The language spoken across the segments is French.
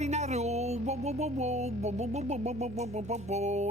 Molinaro.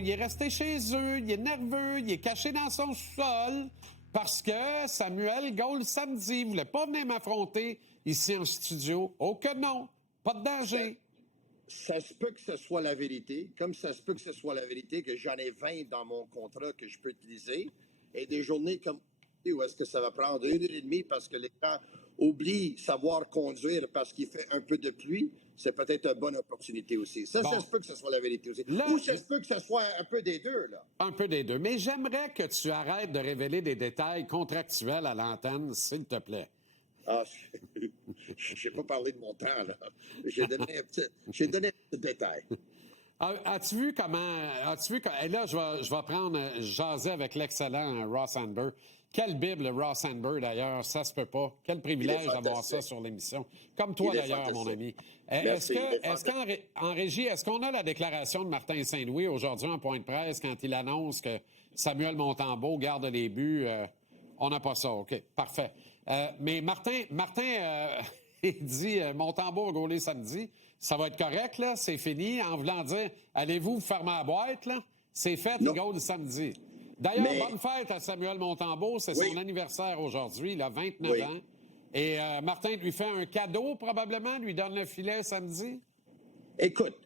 Il est resté chez eux, il est nerveux, il est caché dans son sous-sol parce que Samuel Gault samedi voulait pas venir m'affronter ici en studio. Oh que non, pas de danger. Ça se peut que ce soit la vérité, comme ça se peut que ce soit la vérité que j'en ai 20 dans mon contrat que je peux utiliser, et des journées comme où est-ce que ça va prendre 1 heure et demie parce que les gens oublient savoir conduire parce qu'il fait un peu de pluie, c'est peut-être une bonne opportunité aussi. Ça se peut que ce soit la vérité aussi. Là, ou ça se peut que ce soit un peu des deux, là. Un peu des deux. Mais j'aimerais que tu arrêtes de révéler des détails contractuels à l'antenne, s'il te plaît. Ah, je n'ai pas parlé de mon temps, là. J'ai donné un petit détail. As-tu vu comment. Et là, je vais prendre jaser avec l'excellent Ross Amber. Quelle Bible, Ross Amber, d'ailleurs, ça se peut pas. Quel privilège d'avoir ça sur l'émission. Comme toi, d'ailleurs, mon ami. Est-ce qu'en régie, est-ce qu'on a la déclaration de Martin Saint-Louis aujourd'hui en point de presse quand il annonce que Samuel Montembeault garde les buts? On n'a pas ça, OK. Parfait. Mais Martin il dit Montembeault va gauler samedi. Ça va être correct, là. C'est fini. En voulant dire, allez-vous fermer la boîte, là? C'est fait, il gaule samedi. D'ailleurs, bonne fête à Samuel Montembeault. C'est son anniversaire aujourd'hui. Il a 29 ans. Et Martin lui fait un cadeau, probablement. Lui donne le filet samedi. Écoute,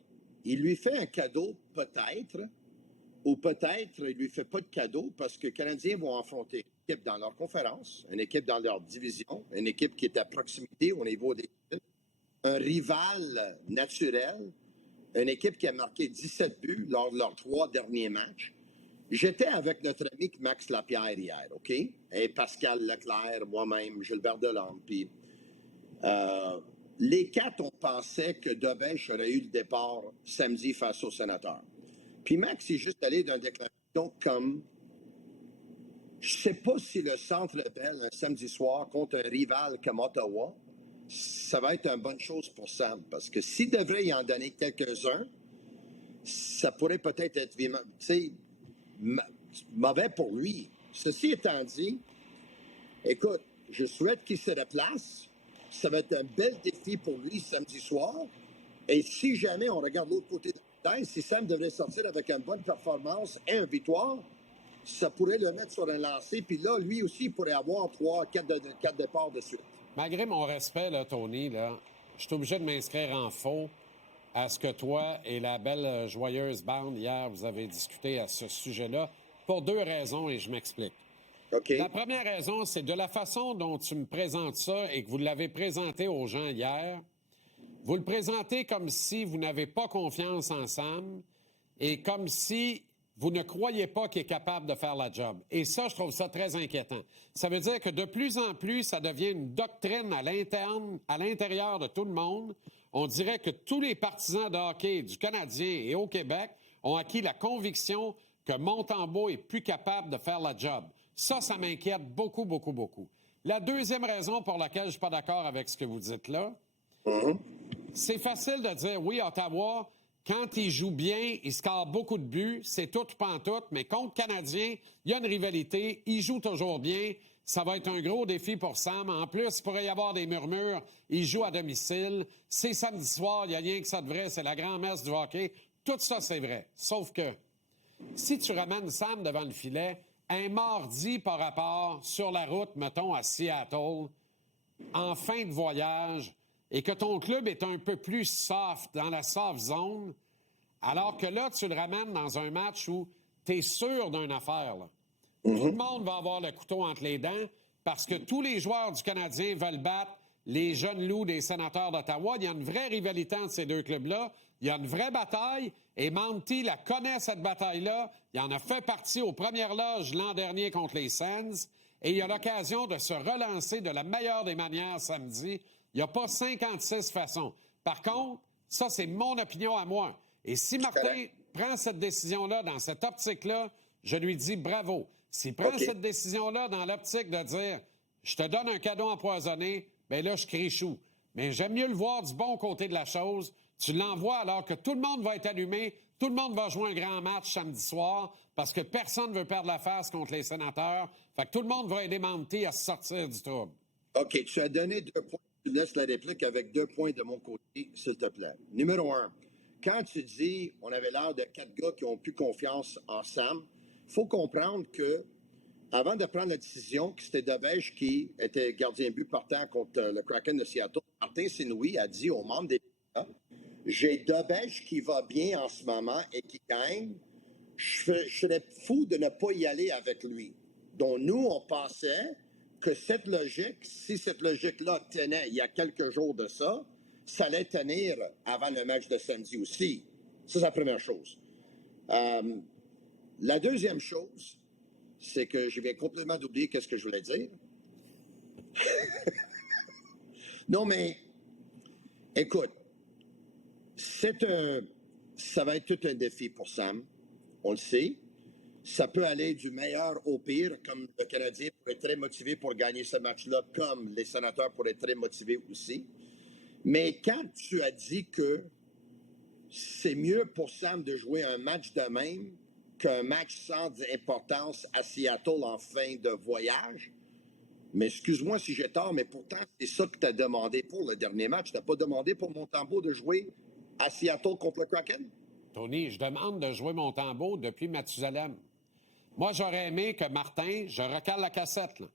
il lui fait un cadeau, peut-être. Ou peut-être, il lui fait pas de cadeau parce que les Canadiens vont affronter une équipe dans leur conférence, une équipe dans leur division, une équipe qui est à proximité au niveau des villes, un rival naturel, une équipe qui a marqué 17 buts lors de leurs 3 derniers matchs. J'étais avec notre ami Max Lapierre hier, OK? Et Pascal Leclerc, moi-même, Gilbert Delorme. Puis les 4, on pensait que Debèche aurait eu le départ samedi face aux Sénateurs. Puis Max est juste allé d'une déclaration comme je sais pas si le Centre Bell un samedi soir contre un rival comme Ottawa, ça va être une bonne chose pour Sam. Parce que s'il devrait y en donner quelques-uns, ça pourrait peut-être être mauvais pour lui. Ceci étant dit, écoute, je souhaite qu'il se déplace. Ça va être un bel défi pour lui samedi soir. Et si jamais on regarde l'autre côté de la tête, si Sam devrait sortir avec une bonne performance et une victoire, ça pourrait le mettre sur un lancer. Puis là, lui aussi, il pourrait avoir 3-4 départs de suite. Malgré mon respect, là, Tony, là, je suis obligé de m'inscrire en faux à ce que toi et la belle joyeuse bande, hier, vous avez discuté à ce sujet-là, pour 2 raisons, et je m'explique. Okay. La première raison, c'est de la façon dont tu me présentes ça et que vous l'avez présenté aux gens hier. Vous le présentez comme si vous n'avez pas confiance en Sam et comme si vous ne croyez pas qu'il est capable de faire la job. Et ça, je trouve ça très inquiétant. Ça veut dire que de plus en plus, ça devient une doctrine à l'intérieur de tout le monde. On dirait que tous les partisans de hockey du Canadien et au Québec ont acquis la conviction que Montembeault est plus capable de faire la job. Ça m'inquiète beaucoup, beaucoup, beaucoup. La deuxième raison pour laquelle je ne suis pas d'accord avec ce que vous dites là, c'est facile de dire, oui, Ottawa, quand il joue bien, il score beaucoup de buts, c'est tout pantoute, mais contre Canadien, il y a une rivalité, il joue toujours bien, ça va être un gros défi pour Sam. En plus, il pourrait y avoir des murmures, il joue à domicile, c'est samedi soir, il n'y a rien que ça de vrai, c'est la grand-messe du hockey. Tout ça, c'est vrai. Sauf que, si tu ramènes Sam devant le filet, un mardi par rapport sur la route, mettons, à Seattle, en fin de voyage, et que ton club est un peu plus soft, dans la soft zone, alors que là, tu le ramènes dans un match où tu es sûr d'une affaire. Là. Tout le monde va avoir le couteau entre les dents parce que tous les joueurs du Canadien veulent battre les jeunes loups des Sénateurs d'Ottawa. Il y a une vraie rivalité entre ces deux clubs-là. Il y a une vraie bataille et Monty la connaît, cette bataille-là. Il en a fait partie aux premières loges l'an dernier contre les Sens et il a l'occasion de se relancer de la meilleure des manières samedi. Il n'y a pas 56 façons. Par contre, ça, c'est mon opinion à moi. Et si Martin prend cette décision-là dans cette optique-là, je lui dis bravo. S'il prend cette décision-là dans l'optique de dire « je te donne un cadeau empoisonné », bien là, je crie chou. Mais j'aime mieux le voir du bon côté de la chose. Tu l'envoies alors que tout le monde va être allumé, tout le monde va jouer un grand match samedi soir parce que personne ne veut perdre la face contre les Sénateurs. Fait que tout le monde va aider Monty à se sortir du trouble. OK, tu as donné 2 points tu me laisses la réplique avec 2 points de mon côté, s'il te plaît. Numéro 1, quand tu dis on avait l'air de 4 gars qui ont plus confiance en Sam, il faut comprendre que avant de prendre la décision que c'était Dobesch qui était gardien de but partant contre le Kraken de Seattle, Martin Saint-Louis a dit aux membres des médias, j'ai Dobesch qui va bien en ce moment et qui gagne. Je serais fou de ne pas y aller avec lui. Donc, nous, on pensait que cette logique, si cette logique-là tenait il y a quelques jours de ça, ça allait tenir avant le match de samedi aussi. Ça, c'est la première chose. La deuxième chose, c'est que je viens complètement d'oublier qu'est-ce que je voulais dire. Non, mais écoute, ça va être tout un défi pour Sam. On le sait. Ça peut aller du meilleur au pire, comme le Canadien pourrait être très motivé pour gagner ce match-là, comme les Sénateurs pourraient être très motivés aussi. Mais quand tu as dit que c'est mieux pour Sam de jouer un match de même qu'un match sans importance à Seattle en fin de voyage, mais excuse-moi si j'ai tort, mais pourtant, c'est ça que tu as demandé pour le dernier match. Tu n'as pas demandé pour Montembeault de jouer à Seattle contre le Kraken? Tony, je demande de jouer Montembeault depuis Mathusalem. Moi, j'aurais aimé que Martin, je recale la cassette, là.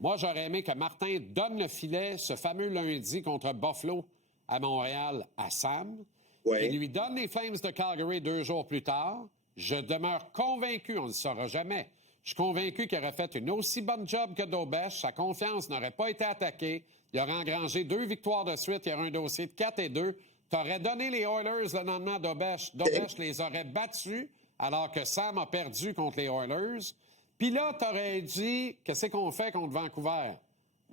Moi, j'aurais aimé que Martin donne le filet ce fameux lundi contre Buffalo à Montréal à Sam. Ouais. Il lui donne les Flames de Calgary 2 jours plus tard. Je demeure convaincu, on ne le saura jamais, je suis convaincu qu'il aurait fait une aussi bonne job que Dobesch. Sa confiance n'aurait pas été attaquée. Il aurait engrangé 2 victoires de suite. Il y aurait un dossier de 4-2. Tu aurais donné les Oilers le lendemain à Dobesch. Dobesch les aurait battus alors que Sam a perdu contre les Oilers. Puis là, tu aurais dit, qu'est-ce qu'on fait contre Vancouver?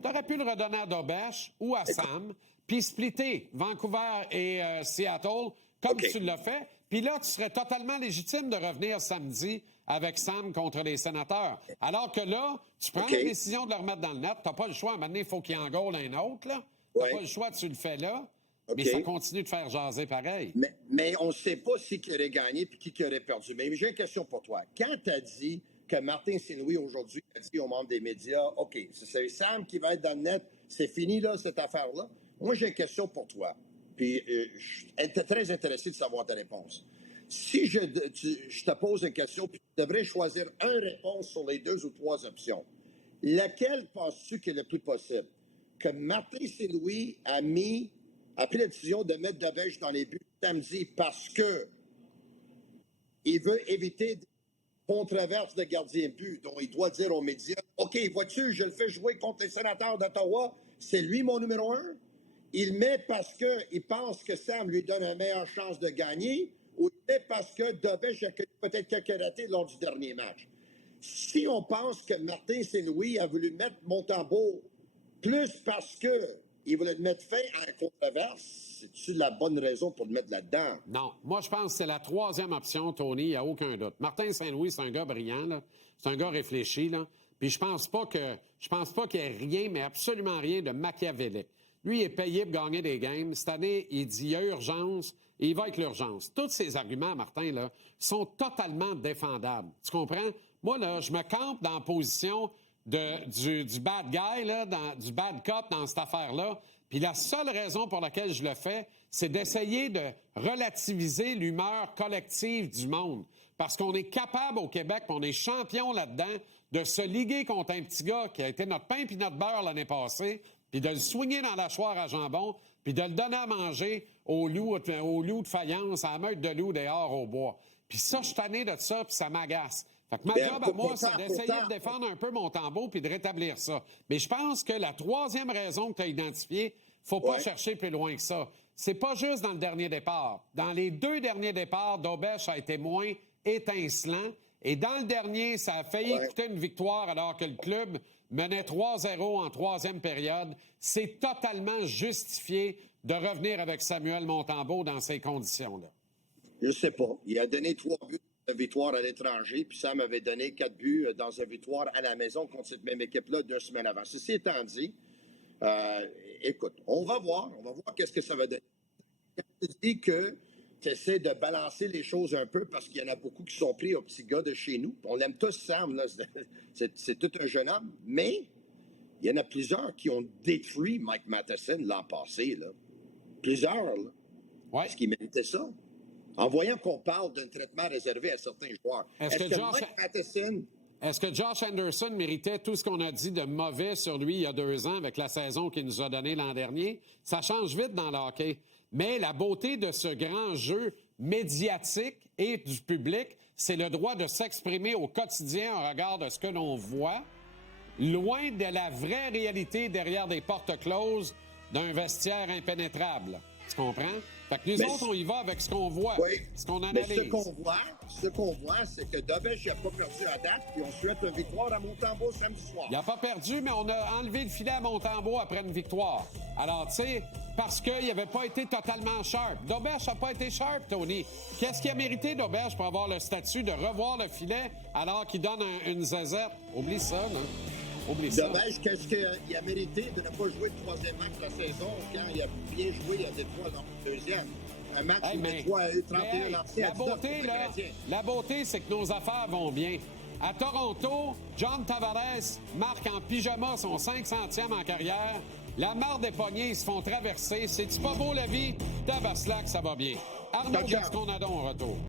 Tu aurais pu le redonner à Dobesch ou à Sam, puis splitter Vancouver et Seattle, comme tu l'as fait. Puis là, tu serais totalement légitime de revenir samedi avec Sam contre les Sénateurs. Alors que là, tu prends la décision de le remettre dans le net. Tu n'as pas le choix. À un moment donné, il faut qu'il en goal un autre. Tu n'as pas le choix, tu le fais là. Mais ça continue de faire jaser pareil. Mais on ne sait pas qui aurait gagné et qui aurait perdu. Mais j'ai une question pour toi. Quand tu as dit que Martin Saint-Louis, aujourd'hui, a dit aux membres des médias, OK, c'est Sam qui va être dans le net, c'est fini, là, cette affaire-là. Moi, j'ai une question pour toi. Puis, je suis très intéressé de savoir ta réponse. Si je te pose une question, puis tu devrais choisir une réponse sur les 2 ou 3 options, laquelle penses-tu qui est le plus possible? Que Martin Saint-Louis a pris la décision de mettre Dobesch dans les buts samedi parce que il veut éviter des controverses de gardien de but, dont il doit dire aux médias, OK, vois-tu, je le fais jouer contre les Sénateurs d'Ottawa, c'est lui mon numéro 1. Il met parce qu'il pense que Sam lui donne une meilleure chance de gagner, ou il met parce que Dobesch a peut-être quelques ratés lors du dernier match. Si on pense que Martin Saint-Louis a voulu mettre Montembeault plus parce qu'il voulait mettre fin à la controverse, c'est-tu la bonne raison pour le mettre là-dedans? Non. Moi, je pense que c'est la 3e option, Tony, il n'y a aucun doute. Martin Saint-Louis, c'est un gars brillant, là. C'est un gars réfléchi, là. Puis je pense pas qu'il y ait rien, mais absolument rien de machiavélique. Lui, il est payé pour gagner des games. Cette année, il dit il y a urgence et il va avec l'urgence. Tous ces arguments, Martin, là, sont totalement défendables. Tu comprends? Moi, là, je me campe dans la position du bad guy, là, du bad cop dans cette affaire-là. Puis la seule raison pour laquelle je le fais, c'est d'essayer de relativiser l'humeur collective du monde. Parce qu'on est capable au Québec, on est champion là-dedans, de se liguer contre un petit gars qui a été notre pain puis notre beurre l'année passée, puis de le soigner dans la choire à jambon, puis de le donner à manger aux loups de faïence, à la meute de loups dehors au bois. Puis ça, je suis tanné de ça, puis ça m'agace. Fait que ma job à moi, c'est d'essayer de défendre un peu Montembeault puis de rétablir ça. Mais je pense que la 3e raison que tu as identifiée, faut pas chercher plus loin que ça. C'est pas juste dans le dernier départ. Dans les 2 derniers départs, Dobesch a été moins étincelant. Et dans le dernier, ça a failli coûter une victoire alors que le club menait 3-0 en 3e période. C'est totalement justifié de revenir avec Samuel Montembeault dans ces conditions-là. Je sais pas. Il a donné 3 buts de victoire à l'étranger, puis Sam avait donné 4 buts dans une victoire à la maison contre cette même équipe-là 2 semaines avant. Ceci étant dit, écoute, on va voir qu'est-ce que ça va donner. Quand tu dis que tu essaies de balancer les choses un peu parce qu'il y en a beaucoup qui sont pris au petit gars de chez nous. On l'aime tous, Sam, là. C'est tout un jeune homme, mais Il y en a plusieurs qui ont détruit Mike Matheson l'an passé. Là. Plusieurs. Là. Ouais. Est-ce qu'il méritait ça? En voyant qu'on parle d'un traitement réservé à certains joueurs. Est-ce que Mike Matheson... Est-ce que Josh Anderson méritait tout ce qu'on a dit de mauvais sur lui il y a 2 ans avec la saison qu'il nous a donnée l'an dernier? Ça change vite dans le hockey. Mais la beauté de ce grand jeu médiatique et du public, c'est le droit de s'exprimer au quotidien en regard de ce que l'on voit, loin de la vraie réalité derrière des portes closes d'un vestiaire impénétrable. Tu comprends? Fait que nous autres, on y va avec ce qu'on voit, ce qu'on analyse. Mais ce qu'on voit, c'est que Dobej n'a pas perdu à date, puis on souhaite une victoire à Montembeault samedi soir. Il n'a pas perdu, mais on a enlevé le filet à Montembeault après une victoire. Alors, tu sais, parce qu'il n'avait pas été totalement sharp. Dobej n'a pas été sharp, Tony. Qu'est-ce qu'il a mérité, Dobej, pour avoir le statut de revoir le filet alors qu'il donne une zazette? Oublie ça, non? Oublie ça. Dommage, qu'est-ce qu'il a mérité de ne pas jouer le 3e match de la saison quand il a bien joué à Détroit dans le 2e? Un match où Détroit a eu 31 lancés à 19 la beauté, c'est que nos affaires vont bien. À Toronto, John Tavares marque en pyjama son 500e en carrière. La mare des poignets, ils se font traverser. C'est-tu pas beau, la vie? Tabaslac, ça va bien. Arnaud Gascon-Nadon, au retour.